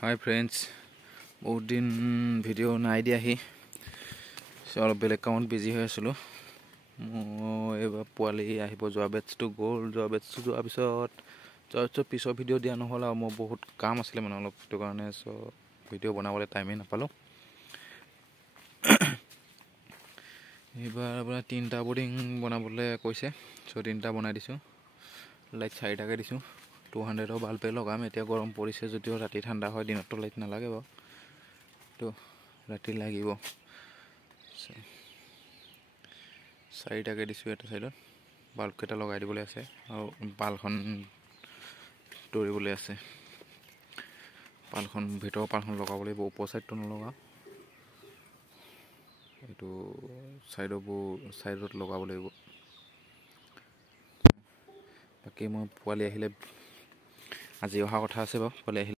Hi friends, বহুত দিন video' নাই দিয়াহি অলপ বেলেগ কামত বিজি হৈ আছিলোঁ। মই এইবাৰ পোৱালি আহিব যোৱা বেটছটো গ'ল, যোৱাৰ পিছৰ ভিডিঅ' দিয়া নহ'ল আৰু মোৰ বহুত কাম আছিলে মানে অলপ সেইটো কাৰণে ভিডিঅ' বনাবলৈ টাইমেই নাপালোঁ। এইবাৰ আপোনাৰ 3টা বৰ্ডিং বনাবলৈ কৈছে, 3টা বনাই দিছোঁ। লাইট 4টাকৈ দিছোঁ। 200ৰ বাল্বে লগাম। এতিয়া গৰম পৰিছে যদিও ৰাতি ঠাণ্ডা হয়, দিনততো লাইট নালাগে বাৰু, তো ৰাতি লাগিব। 4টাকৈ দিছোঁ। এটা চাইডত বাল্বকেইটা লগাই দিবলৈ আছে আৰু পালখন দৌৰিবলৈ আছে। ভিতৰৰ পালখন লগাব লাগিব, ওপৰ চাইডটো নলগাওঁ, এইটো চাইডত লগাব লাগিব। বাকী মই পোৱালি আহিলে আজি অহা কথা আছে বাৰু, পোৱালি আহিলে